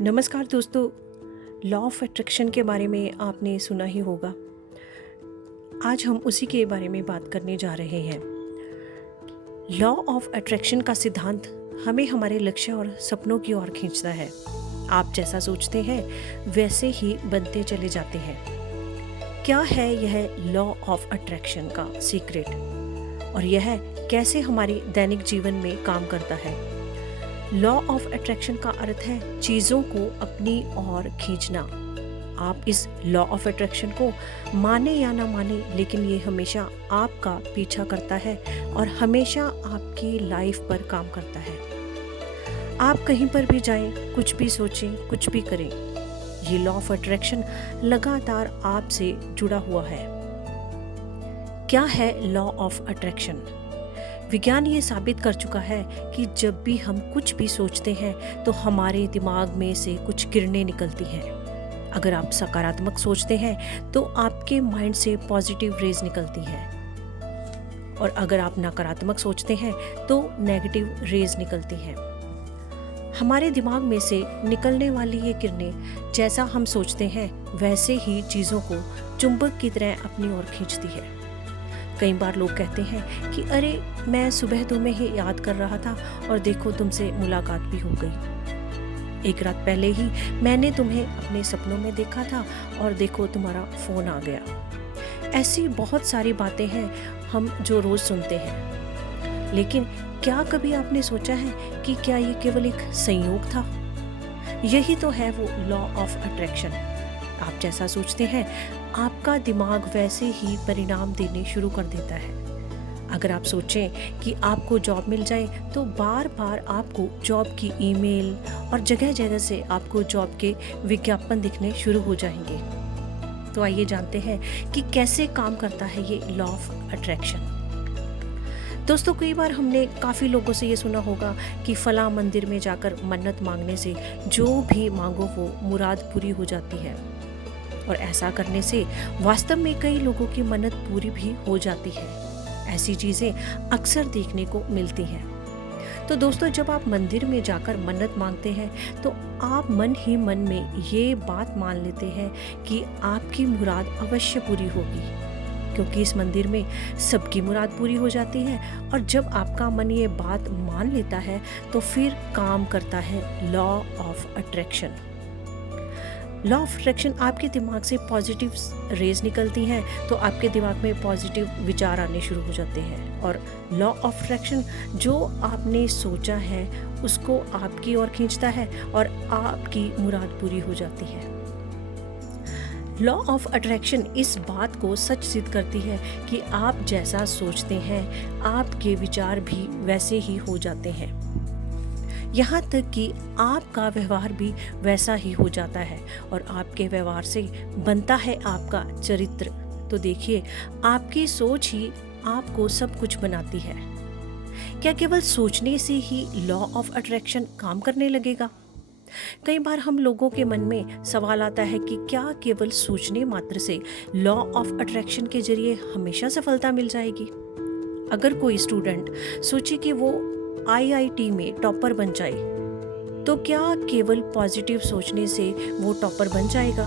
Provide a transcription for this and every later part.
नमस्कार दोस्तों। Law of attraction के बारे में आपने सुना ही होगा। आज हम उसी के बारे में बात करने जा रहे हैं। लॉ ऑफ अट्रैक्शन का सिद्धांत हमें हमारे लक्ष्य और सपनों की ओर खींचता है। आप जैसा सोचते हैं वैसे ही बनते चले जाते हैं। क्या है यह लॉ ऑफ अट्रैक्शन का सीक्रेट और यह कैसे हमारी दैनिक जीवन में काम करता है? लॉ ऑफ अट्रैक्शन का अर्थ है चीज़ों को अपनी ओर खींचना। आप इस लॉ ऑफ अट्रैक्शन को माने या ना माने, लेकिन ये हमेशा आपका पीछा करता है और हमेशा आपकी लाइफ पर काम करता है। आप कहीं पर भी जाएं, कुछ भी सोचें, कुछ भी करें, ये लॉ ऑफ अट्रैक्शन लगातार आपसे जुड़ा हुआ है। क्या है लॉ ऑफ अट्रैक्शन? विज्ञान ये साबित कर चुका है कि जब भी हम कुछ भी सोचते हैं तो हमारे दिमाग में से कुछ किरणें निकलती हैं। अगर आप सकारात्मक सोचते हैं तो आपके माइंड से पॉजिटिव रेज निकलती हैं और अगर आप नकारात्मक सोचते हैं तो नेगेटिव रेज निकलती हैं। हमारे दिमाग में से निकलने वाली ये किरणें जैसा हम सोचते हैं वैसे ही चीज़ों को चुंबक की तरह अपनी ओर खींचती है। कई बार लोग कहते हैं कि अरे मैं सुबह तुम्हें ही याद कर रहा था और देखो तुमसे मुलाकात भी हो गई। एक रात पहले ही मैंने तुम्हें अपने सपनों में देखा था और देखो तुम्हारा फ़ोन आ गया। ऐसी बहुत सारी बातें हैं हम जो रोज़ सुनते हैं, लेकिन क्या कभी आपने सोचा है कि क्या ये केवल एक संयोग था? यही तो है वो लॉ ऑफ अट्रैक्शन। आप जैसा सोचते हैं आपका दिमाग वैसे ही परिणाम देने शुरू कर देता है। अगर आप सोचें कि आपको जॉब मिल जाए तो बार बार आपको जॉब की ईमेल और जगह जगह से आपको जॉब के विज्ञापन दिखने शुरू हो जाएंगे। तो आइए जानते हैं कि कैसे काम करता है ये लॉ ऑफ अट्रैक्शन। दोस्तों, कई बार हमने काफ़ी लोगों से ये सुना होगा कि फला मंदिर में जाकर मन्नत मांगने से जो भी मांगो वो मुराद पूरी हो जाती है, और ऐसा करने से वास्तव में कई लोगों की मन्नत पूरी भी हो जाती है। ऐसी चीज़ें अक्सर देखने को मिलती हैं। तो दोस्तों, जब आप मंदिर में जाकर मन्नत मांगते हैं तो आप मन ही मन में ये बात मान लेते हैं कि आपकी मुराद अवश्य पूरी होगी, क्योंकि इस मंदिर में सबकी मुराद पूरी हो जाती है। और जब आपका मन ये बात मान लेता है तो फिर काम करता है law of attraction. Law of attraction आपके दिमाग से पॉजिटिव रेज निकलती हैं तो आपके दिमाग में पॉजिटिव विचार आने शुरू हो जाते हैं, और लॉ ऑफ अट्रैक्शन जो आपने सोचा है उसको आपकी ओर खींचता है और आपकी मुराद पूरी हो जाती है। लॉ ऑफ अट्रैक्शन इस बात को सच सिद्ध करती है कि आप जैसा सोचते हैं आपके विचार भी वैसे ही हो जाते हैं। यहाँ तक कि आपका व्यवहार भी वैसा ही हो जाता है और आपके व्यवहार से बनता है आपका चरित्र। तो देखिए, आपकी सोच ही आपको सब कुछ बनाती है। क्या केवल सोचने से ही लॉ ऑफ अट्रैक्शन काम करने लगेगा? कई बार हम लोगों के मन में सवाल आता है कि क्या केवल सोचने मात्र से लॉ ऑफ अट्रैक्शन के जरिए हमेशा सफलता मिल जाएगी? अगर कोई स्टूडेंट सोचे कि वो IIT में टॉपर बन जाए तो क्या केवल पॉजिटिव सोचने से वो टॉपर बन जाएगा?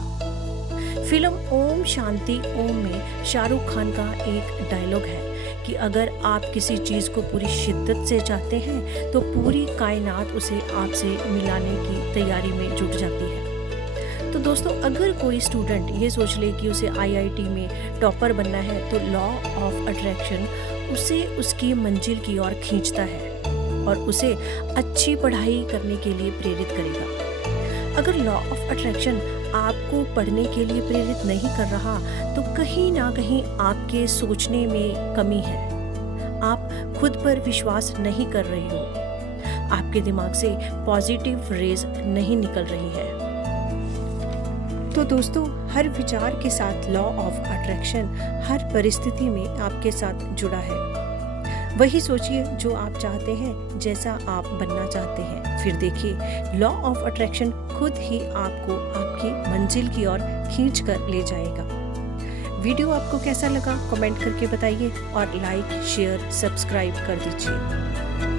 फिल्म ओम शांति ओम में शाहरुख खान का एक डायलॉग है कि अगर आप किसी चीज़ को पूरी शिद्दत से चाहते हैं तो पूरी कायनात उसे आपसे मिलाने की तैयारी में जुट जाती है। तो दोस्तों, अगर कोई स्टूडेंट ये सोच ले कि उसे IIT में टॉपर बनना है तो लॉ ऑफ अट्रैक्शन उसे उसकी मंजिल की ओर खींचता है और उसे अच्छी पढ़ाई करने के लिए प्रेरित करेगा। अगर लॉ ऑफ अट्रैक्शन आपको पढ़ने के लिए प्रेरित नहीं कर रहा तो कहीं ना कहीं आपके सोचने में कमी है। आप खुद पर विश्वास नहीं कर रहे हो, आपके दिमाग से पॉजिटिव रेज नहीं निकल रही है। तो दोस्तों, हर विचार के साथ लॉ ऑफ अट्रैक्शन हर परिस्थिति में आपके साथ जुड़ा है। वही सोचिए जो आप चाहते हैं, जैसा आप बनना चाहते हैं, फिर देखिए लॉ ऑफ अट्रैक्शन खुद ही आपको आपकी मंजिल की ओर खींच कर ले जाएगा। वीडियो आपको कैसा लगा कमेंट करके बताइए और लाइक, शेयर, सब्सक्राइब कर दीजिए।